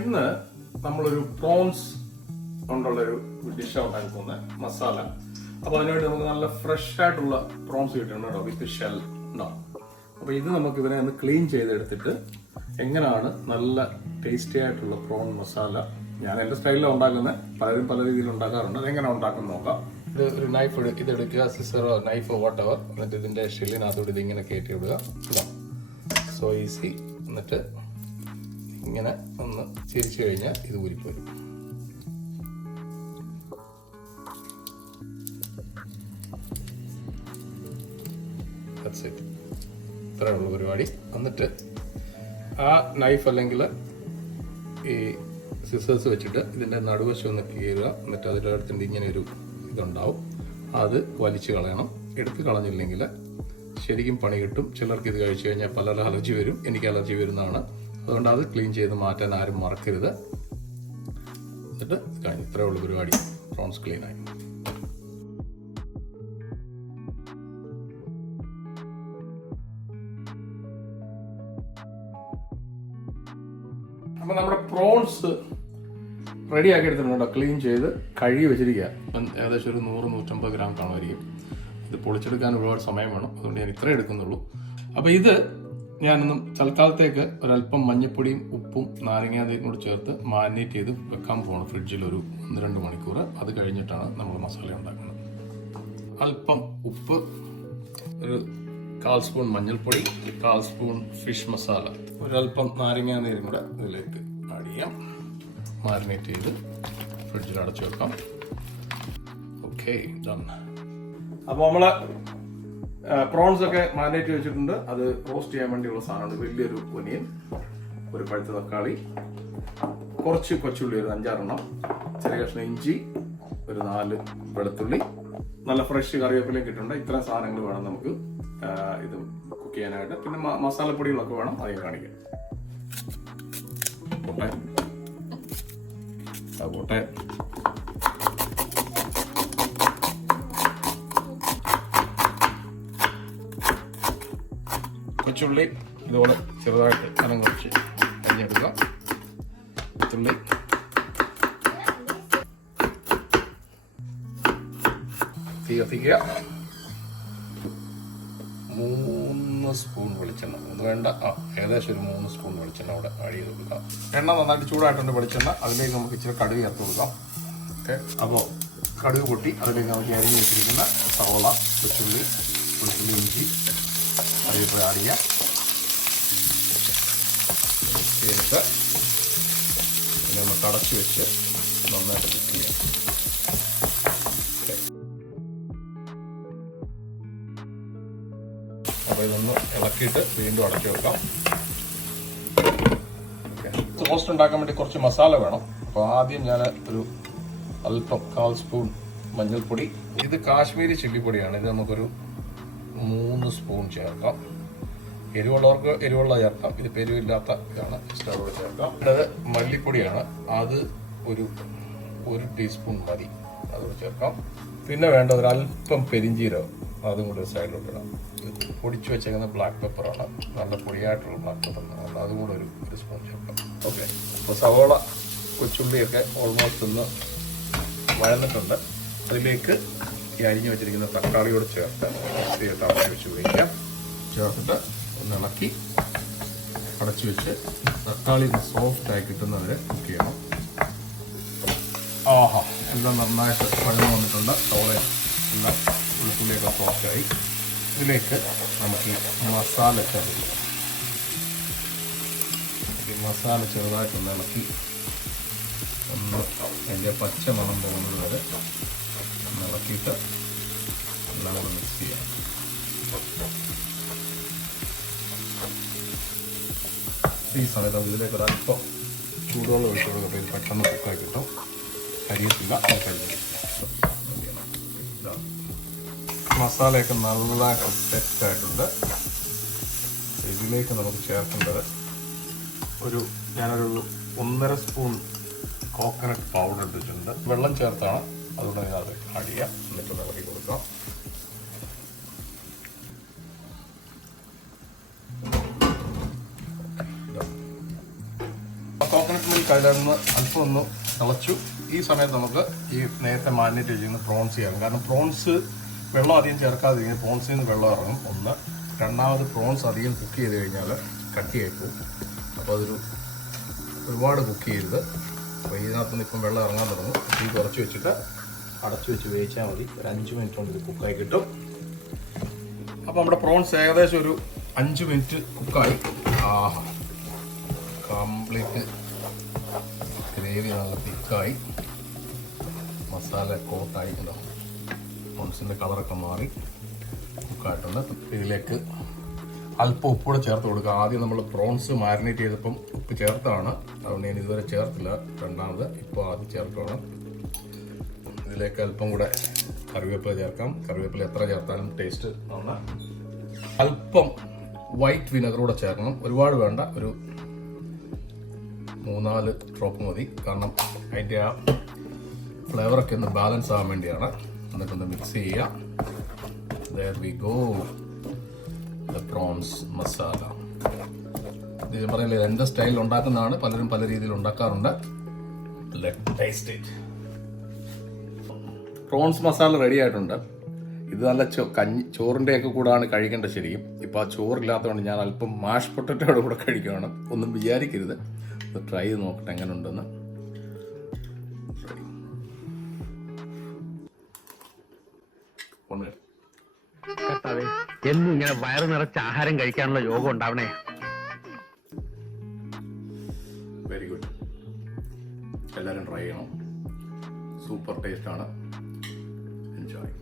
ഇന്ന് നമ്മളൊരു പ്രോൺസ് കൊണ്ടുള്ളൊരു ഡിഷാണ് ഉണ്ടാക്കി പോകുന്നത്, മസാല. അപ്പോൾ അതിനുവേണ്ടി നമുക്ക് നല്ല ഫ്രഷ് ആയിട്ടുള്ള പ്രോൺസ് കിട്ടുന്നുണ്ട് കേട്ടോ, വിത്ത് ഷെൽ ഉണ്ടാവും. അപ്പോൾ ഇത് നമുക്ക് ഇവരെ ഒന്ന് ക്ലീൻ ചെയ്തെടുത്തിട്ട് എങ്ങനെയാണ് നല്ല ടേസ്റ്റി ആയിട്ടുള്ള പ്രോൺ മസാല, ഞാൻ എൻ്റെ സ്റ്റൈലിലാണ് ഉണ്ടാക്കുന്നത്, പലരും പല രീതിയിൽ ഉണ്ടാക്കാറുണ്ട്, അതെങ്ങനെ ഉണ്ടാക്കുന്നത് നോക്കാം. ഇത് ഒരു നൈഫ് ഇതെടുക്കുക, സിസറോ നൈഫോ വാട്ടവർ, എന്നിട്ട് ഇതിൻ്റെ ഷെല്ലിനകത്തോട്ട് ഇതിങ്ങനെ കയറ്റി വിടുക. So easy. എന്നിട്ട് ഇങ്ങനെ ഒന്ന് ചിരിച്ചു കഴിഞ്ഞാൽ ഇത് ഊരിപ്പോരും. ഇത്രയുള്ള പരിപാടി. എന്നിട്ട് ആ നൈഫ് അല്ലെങ്കിൽ ഈ സിസേഴ്സ് വെച്ചിട്ട് ഇതിൻ്റെ നടുവശം ഒന്ന് കീറുക. എന്നിട്ട് അതിൻ്റെ അടുത്തിൻ്റെ ഇങ്ങനെ ഒരു ഇതുണ്ടാവും, അത് വലിച്ചു കളയണം. എടുത്ത് കളഞ്ഞില്ലെങ്കിൽ ശരിക്കും പണി കിട്ടും. ചിലർക്ക് ഇത് കഴിച്ചു കഴിഞ്ഞാൽ പല അലർജി വരും, എനിക്ക് അലർജി വരുന്നതാണ്. അതുകൊണ്ട് അത് ക്ലീൻ ചെയ്ത് മാറ്റാൻ ആരും മറക്കരുത്. എന്നിട്ട് കഴിഞ്ഞു. ഇത്രയേ ഉള്ളൂ പരിപാടി. പ്രോൺസ് ക്ലീനായി. അപ്പം നമ്മുടെ പ്രോൺസ് റെഡി ആക്കി എടുത്തിട്ടുണ്ട്, ക്ലീൻ ചെയ്ത് കഴുകി വെച്ചിരിക്കുക. ഏകദേശം ഒരു 100-150 ഗ്രാം കാണുമായിരിക്കും. ഇത് പൊളിച്ചെടുക്കാൻ ഒരുപാട് സമയം വേണം, അതുകൊണ്ട് ഞാൻ ഇത്രേ എടുക്കുന്നുള്ളൂ. അപ്പോൾ ഇത് ഞാനൊന്നും തൽക്കാലത്തേക്ക് ഒരല്പം മഞ്ഞപ്പൊടിയും ഉപ്പും നാരങ്ങാതയും കൂടി ചേർത്ത് മാരിനേറ്റ് ചെയ്ത് വെക്കാൻ പോകണം ഫ്രിഡ്ജിൽ ഒരു 1-2 മണിക്കൂർ. അത് കഴിഞ്ഞിട്ടാണ് നമ്മൾ മസാല ഉണ്ടാക്കുന്നത്. അല്പം ഉപ്പ്, ഒരു 1/4 സ്പൂൺ മഞ്ഞൾപ്പൊടി, 1/4 സ്പൂൺ ഫിഷ് മസാല, ഒരല്പം നാരങ്ങാനീരും കൂടെ ഇതിലേക്ക് ആഡ് ചെയ്യാം. മാരിനേറ്റ് ചെയ്ത് ഫ്രിഡ്ജിൽ അടച്ചു വെക്കാം. Okay, done. അപ്പോൾ നമ്മൾ പ്രോൺസ് ഒക്കെ മാരിനേറ്റ് വെച്ചിട്ടുണ്ട്. അത് റോസ്റ്റ് ചെയ്യാൻ വേണ്ടിയുള്ള സാധനമാണ്. വലിയൊരു ഒനിയൻ, ഒരു പഴുത്ത തക്കാളി, കുറച്ച് കൊച്ചുള്ളി, ഒരു 5-6 എണ്ണം, ചെറിയ കഷ്ണം ഇഞ്ചി, ഒരു 4 വെളുത്തുള്ളി, നല്ല ഫ്രഷ് കറിവേപ്പിലയും കിട്ടുന്നുണ്ട്. ഇത്രയും സാധനങ്ങൾ വേണം നമുക്ക് ഇത് കുക്ക് ചെയ്യാനായിട്ട്. പിന്നെ മസാലപ്പൊടികളൊക്കെ വേണം, അധികം കാണിക്കാം. പോട്ടെ. കൊച്ചുള്ളി ഇതുപോലെ ചെറുതായിട്ട് കനം കുറച്ച് അരിഞ്ഞെടുക്കുക. കൊച്ചുള്ളി, തീ കത്തിക്കുക. 3 സ്പൂൺ വെളിച്ചെണ്ണ, ഒന്ന് വേണ്ട, ഏകദേശം ഒരു 3 സ്പൂൺ വെളിച്ചെണ്ണ അവിടെ ആഡ് ചെയ്ത് കൊടുക്കാം. എണ്ണ നന്നായിട്ട് ചൂടായിട്ടുണ്ട് വെളിച്ചെണ്ണ. അതിലേക്ക് നമുക്ക് ഇച്ചിരി കടുക് ചേർത്ത് കൊടുക്കാം. ഓക്കെ, അപ്പോൾ കടുക് പൊട്ടി അതിലേക്ക് നമുക്ക് അരിഞ്ഞ് വെച്ചിരിക്കുന്ന സവോള, കൊച്ചുള്ളി, വെളുത്തുള്ളി, ഇഞ്ചി, കറിവേപ്പില ആഡ് ചെയ്യാം. ചേർത്ത് പിന്നെ ഒന്ന് കടച്ചു വെച്ച് നന്നായിട്ട് മിക്സ് ചെയ്യാം. അപ്പോൾ ഇതൊന്ന് ഇളക്കിയിട്ട് വീണ്ടും അടച്ചു വെക്കാം. റോസ്റ്റ് ഉണ്ടാക്കാൻ വേണ്ടി കുറച്ച് മസാല വേണം. അപ്പോൾ ആദ്യം ഞാൻ ഒരു അല്പം 1/4 സ്പൂൺ മഞ്ഞൾപ്പൊടി, ഇത് കാശ്മീരി ചില്ലിപ്പൊടിയാണ്. ഇത് നമുക്കൊരു 3 സ്പൂൺ ചേർക്കാം. എരിവുള്ളവർക്ക് എരിവുള്ള ചേർക്കാം, ഇത് എരിവില്ലാത്ത ഇതാണ്, ഇഷ്ടമുള്ള ചേർക്കാം. അത് മല്ലിപ്പൊടിയാണ്, അത് ഒരു 1 ടീസ്പൂൺ മതി, അതുകൂടെ ചേർക്കാം. പിന്നെ വേണ്ട ഒരല്പം പെരിഞ്ചീരകം, അതും കൂടി സൈഡിലോട്ട് ഇടാം. പൊടിച്ചു വെച്ചേക്കുന്ന ബ്ലാക്ക് പെപ്പറാണ്, നല്ല പൊടിയായിട്ടുള്ള ബ്ലാക്ക് പെപ്പർ, അതും കൂടെ ഒരു സ്പൂൺ ചേർക്കാം. ഓക്കെ, അപ്പോൾ സവോള കൊച്ചുള്ളിയൊക്കെ ഓൾമോസ്റ്റ് ഒന്ന് വഴന്നിട്ടുണ്ട്. അതിലേക്ക് ഈ അരിഞ്ഞു വെച്ചിരിക്കുന്ന തക്കാളിയോട് ചേർത്ത് മിക്സിയിട്ട് അടച്ചു വെച്ച് ഉപയോഗിക്കാം. ചേർത്തിട്ട് ഒന്ന് ഇളക്കി അടച്ചു വെച്ച് തക്കാളി സോഫ്റ്റായി കിട്ടുന്നവരെ കുക്ക് ചെയ്യണം. ആഹാ, എല്ലാം നന്നായിട്ട് വഴന്നു വന്നിട്ടുണ്ട്. സവോള എല്ലാം വെളുത്തുള്ളിയൊക്കെ സോഫ്റ്റായി. ഇതിലേക്ക് നമുക്ക് ഈ മസാല ചേർത്ത്, ഈ മസാല ചെറുതായിട്ടൊന്ന് ഇളക്കി ഒന്ന് അതിൻ്റെ പച്ച മണം പോകുന്നത് വരെ ഒന്ന് ഇളക്കിയിട്ട് എല്ലാം കൂടെ മിക്സ് ചെയ്യാം. ഈ സമയത്ത് ഇതിലേക്ക് ഒരല്പം ചൂടുവെള്ളം ഒഴിച്ചു കൊടുക്കട്ടെ, ഇത് പെട്ടെന്ന് കുക്കായി കിട്ടും, കരിയത്തില്ല. മസാലയൊക്കെ നല്ലതായിട്ട് സെറ്റായിട്ടുണ്ട്. ഇതിലേക്ക് നമുക്ക് ചേർക്കേണ്ടത് ഞാനൊരു 1.5 സ്പൂൺ കോക്കനട്ട് പൗഡർ ഇട്ടിട്ടുണ്ട്. വെള്ളം ചേർത്താണ്, അതുകൊണ്ട് അത് ആഡ് ചെയ്യാം. എന്നിട്ട് ഇളക്കി കൊടുക്കാം. കോക്കനട്ട് മിൽക്ക് അതിലൊന്ന് അല്പം ഒന്ന് തിളച്ചു. ഈ സമയത്ത് നമുക്ക് ഈ നേരത്തെ മാരിനേറ്റ് ചെയ്യുന്ന പ്രോൺസ് ചെയ്യാം. കാരണം പ്രോൺസ് വെള്ളം അധികം ചേർക്കാതിരിക്കും, പ്രോൺസിൽ നിന്ന് വെള്ളം ഇറങ്ങും ഒന്ന്. രണ്ടാമത് പ്രോൺസ് അധികം കുക്ക് ചെയ്ത് കഴിഞ്ഞാൽ കട്ടിയായി പോകും. അപ്പോൾ ഒരുപാട് കുക്ക് ചെയ്യരുത്. അപ്പോൾ ഇതിനകത്തുനിന്ന് ഇപ്പം വെള്ളം ഇറങ്ങാൻ തുടങ്ങും. തീ കുറച്ച് വെച്ചിട്ട് അടച്ചു വെച്ച് വേവിച്ചാൽ മതി. ഒരു 5 മിനിറ്റ് കൊണ്ട് ഇത് കുക്കായി കിട്ടും. അപ്പോൾ നമ്മുടെ പ്രോൺസ് ഏകദേശം ഒരു 5 മിനിറ്റ് കുക്കായി. കംപ്ലീറ്റ് ഗ്രേവി നല്ല തിക്കായി, മസാല കോട്ടായിട്ടുണ്ടാവും. പ്രോൺസിൻ്റെ കളറൊക്കെ മാറി കുക്കായിട്ടുണ്ട്. ഇതിലേക്ക് അല്പം ഉപ്പൂടെ ചേർത്ത് കൊടുക്കുക. ആദ്യം നമ്മൾ പ്രോൺസ് മാരിനേറ്റ് ചെയ്തപ്പം ഉപ്പ് ചേർത്താണ്, അതുകൊണ്ട് ഞാൻ ഇതുവരെ ചേർത്തില്ല. രണ്ടാമത് ഇപ്പോൾ ആദ്യം ചേർക്കുകയാണ്. ഇതിലേക്ക് അല്പം കൂടെ കറിവേപ്പില ചേർക്കാം. കറിവേപ്പില എത്ര ചേർത്താലും ടേസ്റ്റ് ആണ്. അല്പം വൈറ്റ് വിനെഗർ കൂടെ ചേർക്കണം. ഒരുപാട് വേണ്ട, ഒരു 3-4 ഡ്രോപ്പ് മതി. കാരണം അതിൻ്റെ ആ ഫ്ലേവറൊക്കെ ഒന്ന് ബാലൻസ് ആവാൻ വേണ്ടിയാണ്. എന്നിട്ടൊന്ന് മിക്സ് ചെയ്യുക. There we go, the prawns masala. ഇത് പറയില്ലേ, എൻ്റെ സ്റ്റൈലിൽ ഉണ്ടാക്കുന്നതാണ്. പലരും പല രീതിയിൽ ഉണ്ടാക്കാറുണ്ട്. Let's taste it. Prawns masala ready ആയിട്ടുണ്ട്. ഇത് നല്ല ചോറിൻ്റെയൊക്കെ കൂടാണ് കഴിക്കേണ്ടത് ശരിക്കും. ഇപ്പോൾ ആ ചോറില്ലാത്തതുകൊണ്ട് ഞാൻ അല്പം മാഷ് പൊട്ടറ്റോയുടെ കൂടെ കഴിക്കുകയാണ്. ഒന്നും വിചാരിക്കരുത്. ഇത് ട്രൈ ചെയ്ത് നോക്കട്ടെ എങ്ങനെ ഉണ്ടെന്ന്. എന്നും ഇങ്ങനെ വയറ് നിറച്ച ആഹാരം കഴിക്കാനുള്ള യോഗം ഉണ്ടാവണേ. Very good. എല്ലാവരും ട്രൈ ചെയ്യണം. സൂപ്പർ ടേസ്റ്റ് ആണ്. എൻജോയ്.